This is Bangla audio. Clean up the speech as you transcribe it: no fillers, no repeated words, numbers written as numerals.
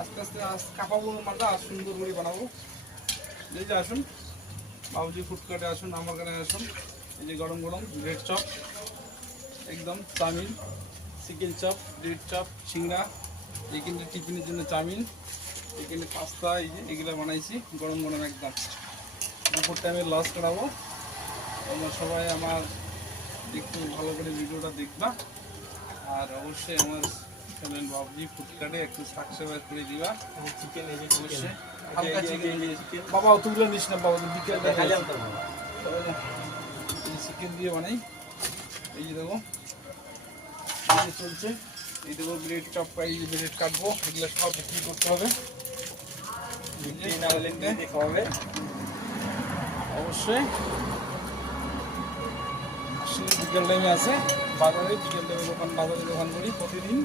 আস্তে আস্তে কাঁপাবো মালটা আর সুন্দর করে বানাবো। এই যে আসুন বাবুজি ফুডকার্টে আসুন, আমার কাছে আসুন। এই যে গরম গরম ব্রেড চপ, একদম chowmein, chicken chop, bread chop, সিংড়া, এই কিন্তু টিফিনের জন্য চাউমিন, এখানে পাস্তা, এই যে এগুলো বানাইছি গরম গরম একদম। দুপুর টাইমে লস করাবো। তোমরা সবাই আমার একটু ভালো করে ভিডিওটা দেখবা, আর অবশ্যই আমার চ্যানেল বাবুজি ফুডকার্টে একটু সাবস্ক্রাইব করে দিবা। চিকেন এই যে অবশ্যই চিকেন হালকা চিকেন, বাবা অতগুলো নিস না বাবা, বিকেল চিকেন দিয়ে বানাই। এই যে দেখো এই যে চলছে, এই দেখো ব্রেড চপ, এই যে ব্রেড কাটবো, এগুলো সব বিক্রি করতে হবে, খাওয়াবে অবশ্যই। আসলে বিকেল টাইমে আছে বাজারে, বিকেল টাইমে বাজারে দোকান করি প্রতিদিন।